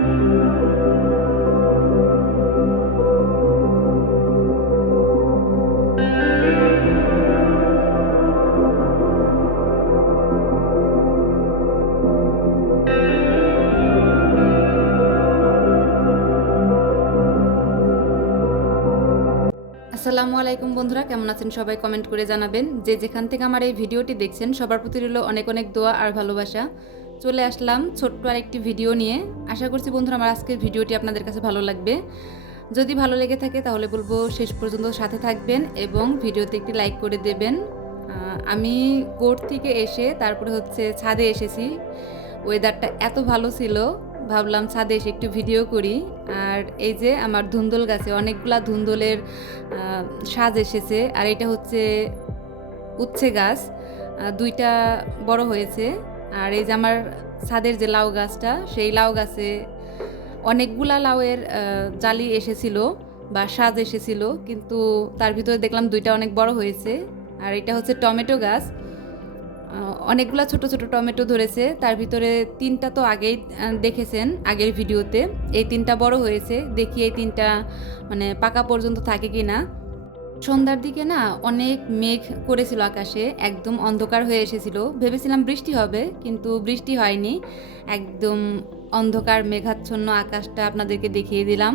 আসসালামু আলাইকুম বন্ধুরা, কেমন আছেন সবাই? কমেন্ট করে জানাবেন। যে যেখান থেকে আমার এই ভিডিওটি দেখছেন সবার প্রতি রইল অনেক অনেক দোয়া আর ভালোবাসা। চলে আসলাম ছোট্ট আরেকটি ভিডিও নিয়ে। আশা করছি বন্ধুরা আমার আজকের ভিডিওটি আপনাদের কাছে ভালো লাগবে। যদি ভালো লেগে থাকে তাহলে বলবো শেষ পর্যন্ত সাথে থাকবেন এবং ভিডিওতে একটি লাইক করে দেবেন। আমি কোর্ট থেকে এসে তারপরে ছাদে এসেছি। ওয়েদারটা এত ভালো ছিল, ভাবলাম ছাদে এসে একটু ভিডিও করি। আর এই যে আমার ধুন্দুল গাছে অনেকগুলা ধুন্দুলের সাজ এসেছে। আর এটা হচ্ছে উচ্ছে গাছ, দুইটা বড় হয়েছে। আর এই যে আমার ছাদের যে লাউ গাছটা, সেই লাউ গাছে অনেকগুলা লাউয়ের জালি এসেছিল বা সাজ এসেছিল, কিন্তু তার ভিতরে দেখলাম দুইটা অনেক বড় হয়েছে। আর এটা হচ্ছে টমেটো গাছ, অনেকগুলা ছোট ছোট টমেটো ধরেছে। তার ভিতরে তিনটা তো আগেই দেখেছেন আগের ভিডিওতে, এই তিনটা বড় হয়েছে। দেখি এই তিনটা মানে পাকা পর্যন্ত থাকে কি না। সন্ধ্যার দিকে না অনেক মেঘ করেছিল আকাশে, একদম অন্ধকার হয়ে এসেছিল। ভেবেছিলাম বৃষ্টি হবে, কিন্তু বৃষ্টি হয়নি। একদম অন্ধকার মেঘাচ্ছন্ন আকাশটা আপনাদেরকে দেখিয়ে দিলাম।